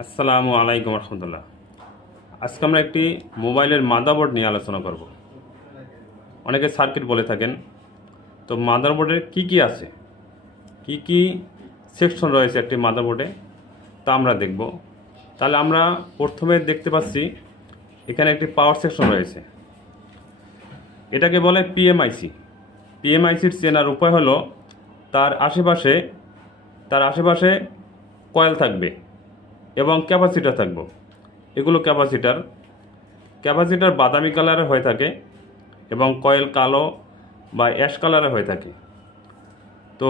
আসসালামু আলাইকুম রহমতুল্লাহ। আজকে আমরা একটি মোবাইলের মাদারবোর্ড নিয়ে আলোচনা করব। অনেকে সার্কিট বলে থাকেন। তো মাদারবোর্ডের কি আছে, কি সেকশন রয়েছে একটি মাদারবোর্ডে, তা আমরা দেখব। তাহলে আমরা প্রথমে দেখতে পাচ্ছি এখানে একটি পাওয়ার সেকশন রয়েছে। এটাকে বলে পিএমআইসি। পিএমআইসির চেনার উপায় হলো তার আশেপাশে কয়েল থাকবে এবং ক্যাপাসিটার থাকবে। এগুলো ক্যাপাসিটার বাদামি কালারের হয়ে থাকে এবং কয়েল কালো বা অ্যাশ কালারের হয়ে থাকে। তো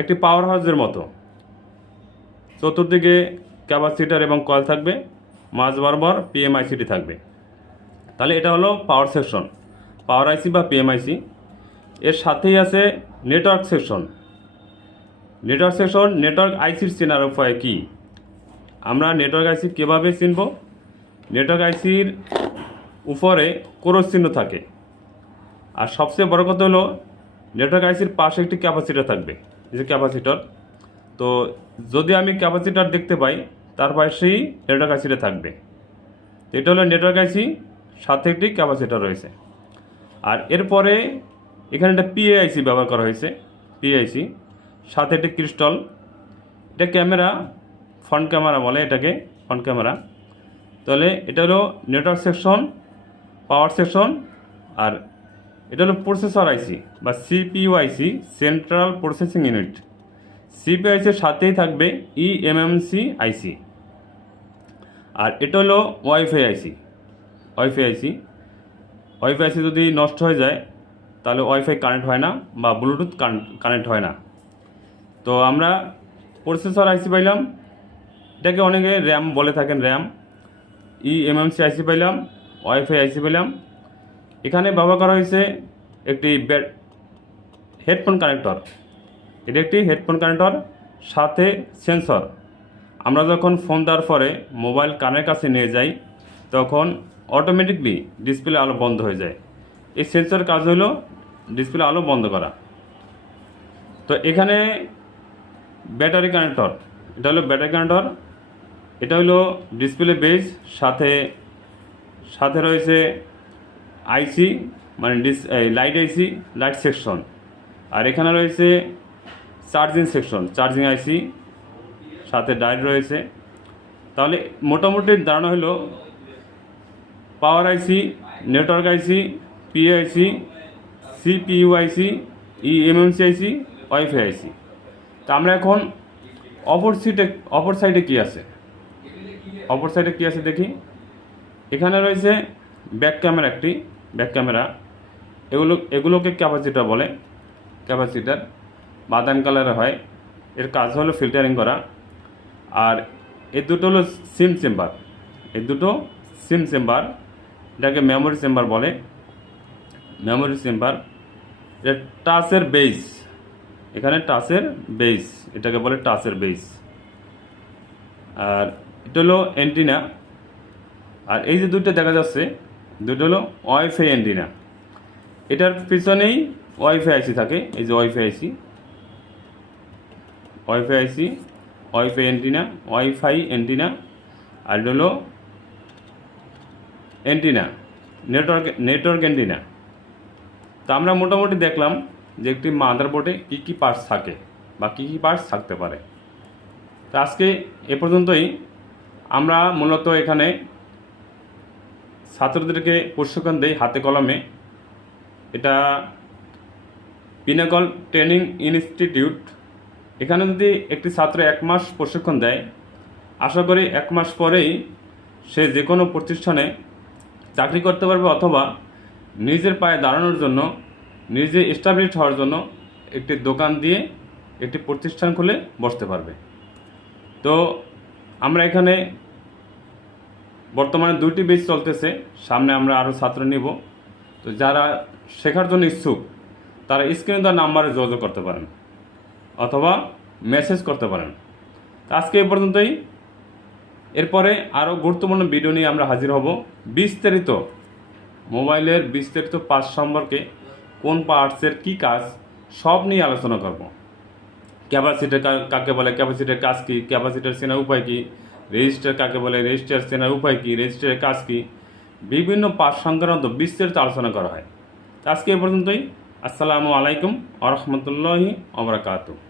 একটি পাওয়ার হাউসের মতো চতুর্দিকে ক্যাপাসিটার এবং কয়েল থাকবে, মাঝ বরাবর পিএমআইসিটি থাকবে। তাহলে এটা হলো পাওয়ার সেকশন, পাওয়ার আইসি বা পিএমআইসি। এর সাথেই আছে নেটওয়ার্ক সেকশন। নেটওয়ার্ক আইসির চেনার উপায় কী? আমরা নেটওয়ার্ক আইসি কীভাবে চিনব? নেটওয়ার্ক আইসির উপরে ক্রস চিহ্ন থাকে, আর সবচেয়ে বড় কথা হলো নেটওয়ার্ক আইসির পাশে একটি ক্যাপাসিটার থাকবে, এই যে ক্যাপাসিটার। তো যদি আমি ক্যাপাসিটার দেখতে পাই, তার পাশেই নেটওয়ার্ক আইসিটা থাকবে। এটা হলো নেটওয়ার্ক আইসি, সাথে একটি ক্যাপাসিটার রয়েছে। আর এরপরে এখানে একটা পিএআইসি ব্যবহার করা হয়েছে। পিএআইসি সাথে একটি ক্রিস্টাল, এটা ক্যামেরা, ফ্রন্ট ক্যামেরা বলে এটাকে, ফ্রন্ট ক্যামেরা। তাহলে এটা হলো নেটওয়ার্ক সেকশন, পাওয়ার সেকশন। আর এটা হলো প্রসেসর আইসি বা সিপিইউ আইসি, সেন্ট্রাল প্রসেসিং ইউনিট। সিপিইউ আইসির সাথেই থাকবে ইএমএমসি আইসি। আর এটা হলো ওয়াইফাই আইসি। ওয়াইফাই আইসি যদি নষ্ট হয়ে যায় তাহলে ওয়াইফাই কানেক্ট হয় না বা ব্লুটুথ কানেক্ট হয় না। তো আমরা প্রসেসর আইসি পাইলাম, এটাকে অনেকে র্যাম বলে থাকেন, র্যাম। ইএমএমসি আইসি পাইলাম, ওয়াইফাই আইসি পেলাম। এখানে ব্যবহার করা হয়েছে একটি হেডফোন কানেক্টর। এটা একটি হেডফোন কানেক্টর, সাথে সেন্সর। আমরা যখন ফোন দেওয়ার পরে মোবাইল কানের কাছে নিয়ে যাই, তখন অটোমেটিকলি ডিসপ্লে আলো বন্ধ হয়ে যায়। এই সেন্সর কাজ হলো ডিসপ্লে আলো বন্ধ করা। তো এখানে ব্যাটারি কানেক্টর, এটা হলো ব্যাটারি কানেক্টর। এটা হলো ডিসপ্লে বেস, সাথে রয়েছে আইসি, মানে লাইট আইসি, লাইট সেকশন। আর এখানে রয়েছে চার্জিং সেকশন, চার্জিং আইসি, সাথে ডায়োড রয়েছে। তাহলে মোটামুটি ধারণা হলো পাওয়ার আইসি, নেটওয়ার্ক আইসি, পিআইসি, সিপিইউ আইসি, ইএমএমসি আইসি, ওয়াইফাই আইসি। তা আমরা এখন অপর সাইডে কী আছে দেখি। এখানে রয়েছে ব্যাক ক্যামেরা, একটি ব্যাক ক্যামেরা। এগুলোকে ক্যাপাসিটার বলে। ক্যাপাসিটার বাদামি কালারের হয়, এর কাজ হলো ফিল্টারিং করা। আর এই দুটো হলো সিম চেম্বার, এটাকে মেমোরি চেম্বার বলে। মেমোরি চেম্বার, এটা টাচের বেস, এখানে টাচের বেস, এটাকে বলে টাচের বেস। আর এটা হলো অ্যান্টিনা। আর এই যে দুটো দেখা যাচ্ছে, দুটো হলো ওয়াইফাই অ্যান্টিনা। এটার পিছনেই ওয়াইফাই আইসি থাকে, এই যে ওয়াইফাই অ্যান্টিনা। আর এটা হলো অ্যান্টিনা, নেটওয়ার্ক অ্যান্টিনা। তা আমরা মোটামুটি দেখলাম যে একটি মাদারবোর্ডে কী পার্টস থাকে বা কী পার্টস থাকতে পারে। তো আজকে এ পর্যন্তই। আমরা মূলত এখানে ছাত্রদেরকে প্রশিক্ষণ দেই হাতে কলমে। এটা পিনাকল ট্রেনিং ইনস্টিটিউট। এখানে যদি একটি ছাত্র 1 মাস প্রশিক্ষণ দেয়, আশা করি 1 মাস পরেই সে যে কোনো প্রতিষ্ঠানে চাকরি করতে পারবে, অথবা নিজের পায়ে দাঁড়ানোর জন্য, নিজে এস্টাবলিশ হওয়ার জন্য একটি দোকান দিয়ে একটি প্রতিষ্ঠান খুলে বসতে পারবে। তো আমরা এখানে বর্তমানে 2টি ব্যাচ চলতেছে, সামনে আমরা আরও ছাত্র নিব। তো যারা শেখার জন্য ইচ্ছুক, তারা স্ক্রিনে দেওয়া নাম্বারে যোগাযোগ করতে পারেন অথবা মেসেজ করতে পারেন। তো আজকে এ পর্যন্তই। এরপরে আরও গুরুত্বপূর্ণ ভিডিও নিয়ে আমরা হাজির হব। মোবাইলের বিস্তারিত পার্টস সম্পর্কে, কোন পার্টসের কী কাজ, সব নিয়ে আলোচনা করব। ক্যাপাসিটার কাকে বলে, ক্যাপাসিটার কাজ কী, ক্যাপাসিটার চেনার উপায় কী, রেজিস্টার কাকে বলে, রেজিস্টার চেনার উপায় কী, রেজিস্টারের কাজ কী, বিভিন্ন পাঠ সংক্রান্ত বিস্তারিত আলোচনা করা হয়। আজকে এ পর্যন্তই। আসসালামু আলাইকুম ওয়া রাহমাতুল্লাহি ওয়া বারাকাতুহু।